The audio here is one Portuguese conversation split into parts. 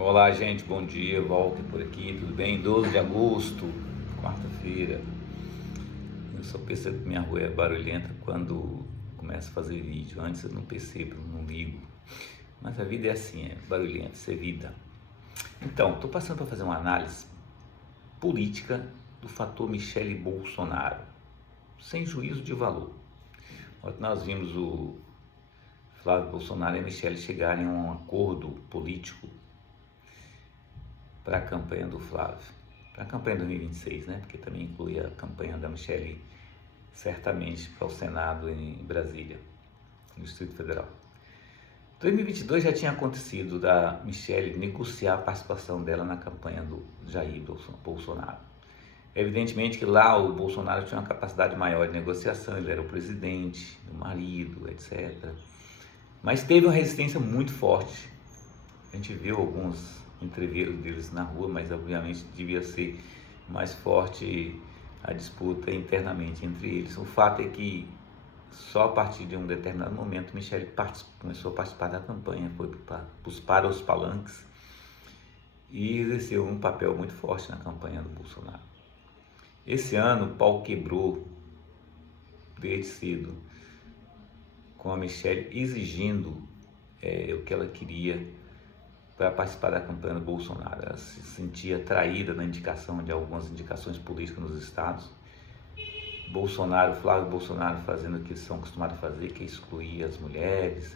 Olá, gente, bom dia, Walter por aqui, tudo bem? 12 de agosto, quarta-feira. Eu só percebo que minha rua é barulhenta quando começo a fazer vídeo. Antes eu não percebo, não ligo. Mas a vida é assim, é barulhenta, isso é vida. Então, estou passando para fazer uma análise política do fator Michele Bolsonaro, sem juízo de valor. Ontem nós vimos o Flávio Bolsonaro e a Michele chegarem a um acordo político para a campanha do Flávio, para a campanha de 2026, né? Porque também inclui a campanha da Michele, certamente, para o Senado em Brasília, no Distrito Federal. 2022 já tinha acontecido da Michele negociar a participação dela na campanha do Jair Bolsonaro. Evidentemente que lá o Bolsonaro tinha uma capacidade maior de negociação, ele era o presidente, o marido, etc. Mas teve uma resistência muito forte. A gente viu alguns entreveros deles na rua, mas obviamente devia ser mais forte a disputa internamente entre eles. O fato é que só a partir de um determinado momento Michele começou a participar da campanha, foi para os palanques e exerceu um papel muito forte na campanha do Bolsonaro. Esse ano o pau quebrou desde cedo, com a Michele exigindo o que ela queria para participar da campanha do Bolsonaro. Ela se sentia traída na indicação de algumas indicações políticas nos estados. Flávio Bolsonaro fazendo o que são acostumados a fazer, que é excluir as mulheres,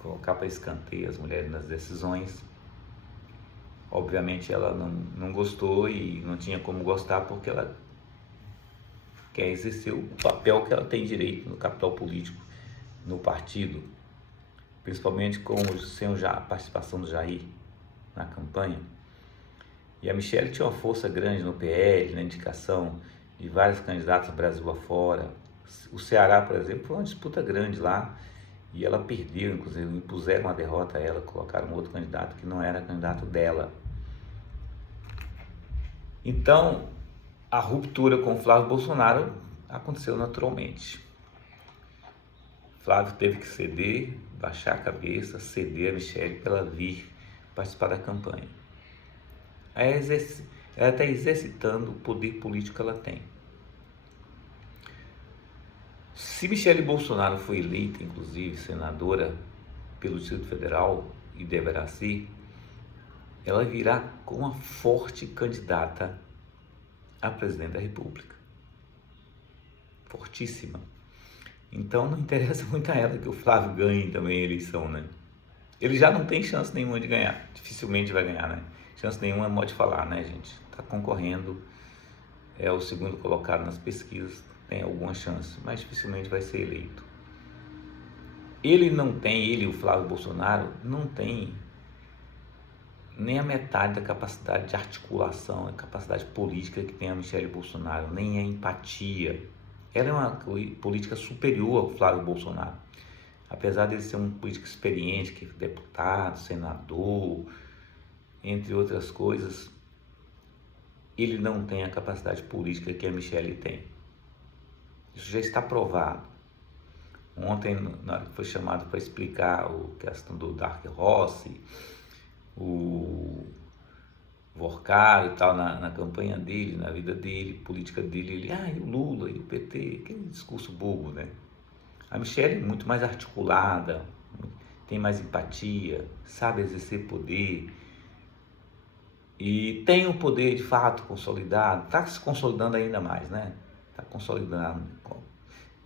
colocar para escanteio as mulheres nas decisões. Obviamente ela não gostou e não tinha como gostar porque ela quer exercer o papel que ela tem direito no capital político, no partido, principalmente sem a participação do Jair na campanha. E a Michele tinha uma força grande no PL, na indicação de vários candidatos Brasil afora. O Ceará, por exemplo, foi uma disputa grande lá e ela perdeu, inclusive impuseram uma derrota a ela, colocaram outro candidato que não era candidato dela. Então, a ruptura com o Flávio Bolsonaro aconteceu naturalmente. Flávio teve que ceder, baixar a cabeça, ceder a Michele para ela vir participar da campanha. Ela está exercitando o poder político que ela tem. Se Michele Bolsonaro foi eleita, inclusive, senadora pelo Distrito Federal, e deverá ser, ela virá com uma forte candidata a presidente da República. Fortíssima. Então não interessa muito a ela que o Flávio ganhe também a eleição, né? Ele já não tem chance nenhuma de ganhar, dificilmente vai ganhar, né? Chance nenhuma é modo de falar, né, gente? Está concorrendo, é o segundo colocado nas pesquisas, tem alguma chance, mas dificilmente vai ser eleito. Ele, o Flávio Bolsonaro, não tem nem a metade da capacidade de articulação, a capacidade política que tem a Michele Bolsonaro, nem a empatia. Ela é uma política superior ao Flávio Bolsonaro. Apesar de ele ser um político experiente, que é deputado, senador, entre outras coisas, ele não tem a capacidade política que a Michele tem. Isso já está provado. Ontem, na hora que foi chamado para explicar a questão do Dark Rossi, o Vorcaro e tal, na campanha dele, na vida dele, política dele, e o Lula, e o PT, aquele discurso bobo, né? A Michele é muito mais articulada, tem mais empatia, sabe exercer poder e tem o poder de fato consolidado, está se consolidando ainda mais, né? Está consolidando,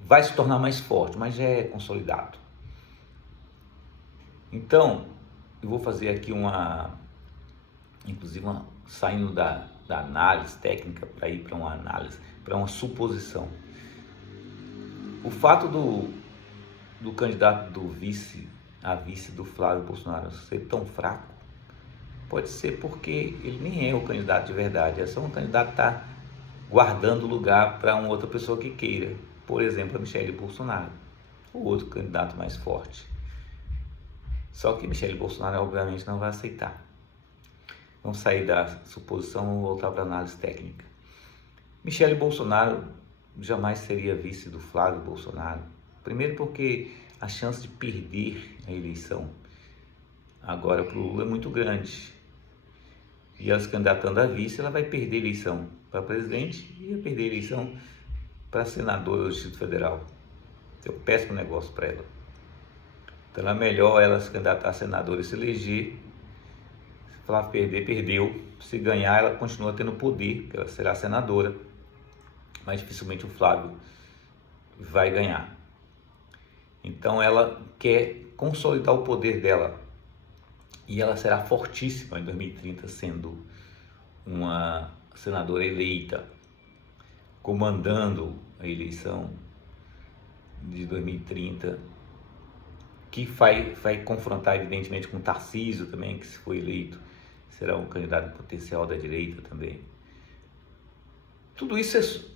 vai se tornar mais forte, mas já é consolidado. Então, eu vou fazer aqui saindo da análise técnica para ir para uma análise, para uma suposição. O fato do candidato a vice do Flávio Bolsonaro ser tão fraco, pode ser porque ele nem é o candidato de verdade, é só um candidato que está guardando lugar para uma outra pessoa que queira, por exemplo, a Michele Bolsonaro, ou outro candidato mais forte. Só que Michele Bolsonaro, obviamente, não vai aceitar. Vamos sair da suposição e voltar para a análise técnica. Michele Bolsonaro jamais seria vice do Flávio Bolsonaro. Primeiro porque a chance de perder a eleição, agora para o Lula é muito grande. E ela se candidatando a vice, ela vai perder a eleição para presidente e vai perder a eleição para senadora do Distrito Federal. É um péssimo negócio para ela. Então é melhor ela se candidatar a senadora e se eleger. Se ela perder, perdeu. Se ganhar, ela continua tendo poder, porque ela será senadora. Mas dificilmente o Flávio vai ganhar. Então ela quer consolidar o poder dela. E ela será fortíssima em 2030, sendo uma senadora eleita, comandando a eleição de 2030, que vai confrontar evidentemente com Tarcísio também, que se for eleito será um candidato potencial da direita também. Tudo isso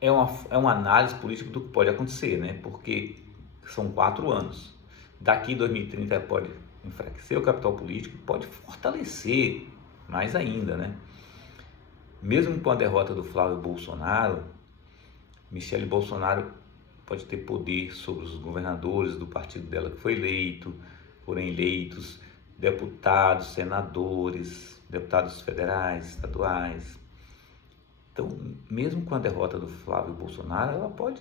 é uma análise política do que pode acontecer, né? Porque são 4 anos. Daqui 2030 pode enfraquecer o capital político, pode fortalecer mais ainda, né? Mesmo com a derrota do Flávio Bolsonaro, Michele Bolsonaro pode ter poder sobre os governadores do partido dela que foi eleito, foram eleitos deputados, senadores, deputados federais, estaduais. Então, mesmo com a derrota do Flávio Bolsonaro, ela pode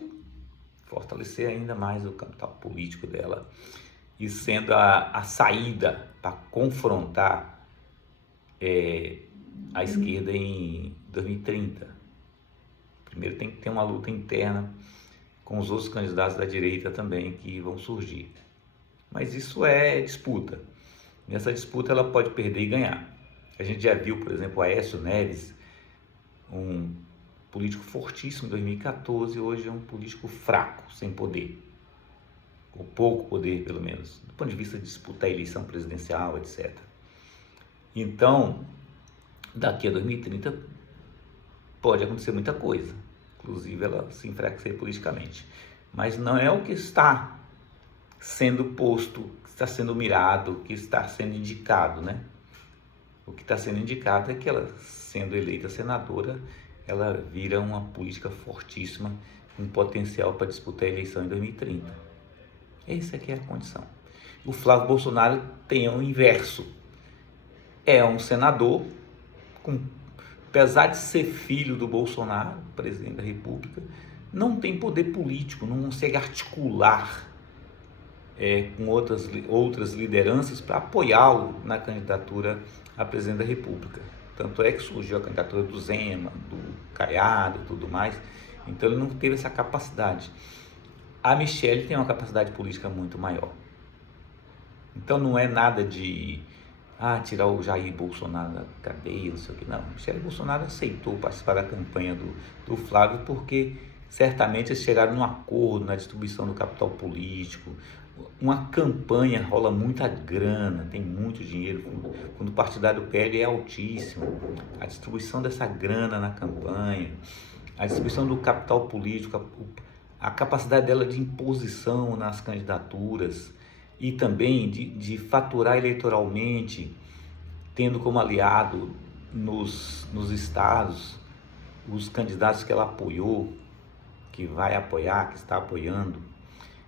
fortalecer ainda mais o capital político dela e sendo a saída para confrontar a esquerda em 2030. Primeiro tem que ter uma luta interna com os outros candidatos da direita também que vão surgir. Mas isso é disputa. Nessa disputa ela pode perder e ganhar. A gente já viu, por exemplo, o Aécio Neves, um político fortíssimo em 2014, hoje é um político fraco, sem poder. Com pouco poder, pelo menos, do ponto de vista de disputar a eleição presidencial, etc. Então, daqui a 2030 pode acontecer muita coisa, inclusive ela se enfraquecer politicamente. Mas não é o que está sendo posto, que está sendo mirado, que está sendo indicado, né? O que está sendo indicado é que ela, sendo eleita senadora, ela vira uma política fortíssima, com potencial para disputar a eleição em 2030. Essa aqui é a condição. O Flávio Bolsonaro tem o inverso. É um senador, apesar de ser filho do Bolsonaro, presidente da República, não tem poder político, não consegue articular com outras lideranças para apoiá-lo na candidatura a presidente da República. Tanto é que surgiu a candidatura do Zema, do Caiado e tudo mais. Então ele não teve essa capacidade. A Michele tem uma capacidade política muito maior. Então não é nada de tirar o Jair Bolsonaro da cadeia, não sei o que. Não, Michele Bolsonaro aceitou participar da campanha do Flávio porque certamente eles chegaram num acordo na distribuição do capital político. Uma campanha rola muita grana, tem muito dinheiro. Quando o partidário do PL é altíssimo, a distribuição dessa grana na campanha, a distribuição do capital político, a capacidade dela de imposição nas candidaturas e também de faturar eleitoralmente, tendo como aliado nos estados os candidatos que ela apoiou, que vai apoiar, que está apoiando.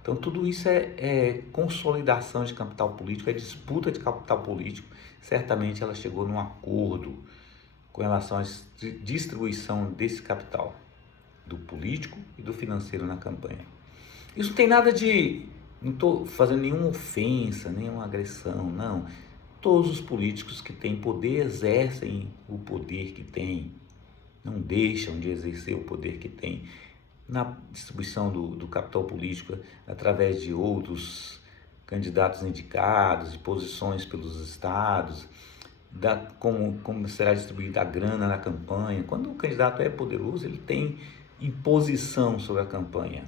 Então tudo isso é consolidação de capital político, é disputa de capital político. Certamente ela chegou num acordo com relação à distribuição desse capital, do político e do financeiro na campanha. Isso não tem nada de... não estou fazendo nenhuma ofensa, nenhuma agressão, não. Todos os políticos que têm poder exercem o poder que têm, não deixam de exercer o poder que têm na distribuição do capital político através de outros candidatos indicados, de posições pelos estados, como será distribuída a grana na campanha. Quando o candidato é poderoso, ele tem imposição sobre a campanha.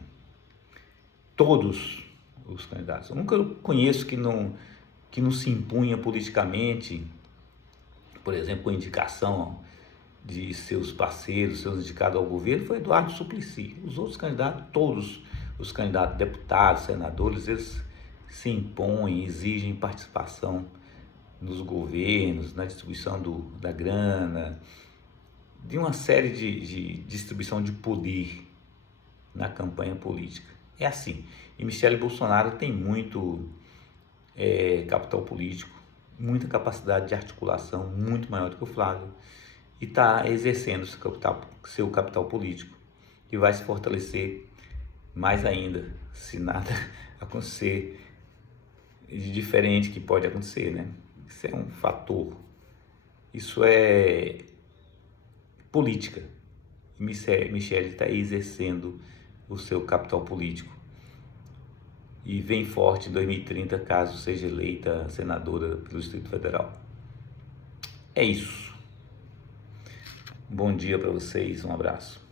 Todos os candidatos. Eu nunca conheço que não se impunha politicamente, por exemplo, com indicação de seus parceiros, seus indicados ao governo, foi Eduardo Suplicy. Os outros candidatos, todos os candidatos, deputados, senadores, eles se impõem, exigem participação nos governos, na distribuição da grana, de uma série de distribuição de poder na campanha política. É assim. E Michele Bolsonaro tem muito capital político, muita capacidade de articulação, muito maior do que o Flávio, e está exercendo seu capital político, e vai se fortalecer mais ainda, se nada acontecer de diferente que pode acontecer, né? Isso é um fator, isso é política. Michele está exercendo o seu capital político e vem forte em 2030, caso seja eleita senadora pelo Distrito Federal. É isso. Bom dia para vocês, um abraço.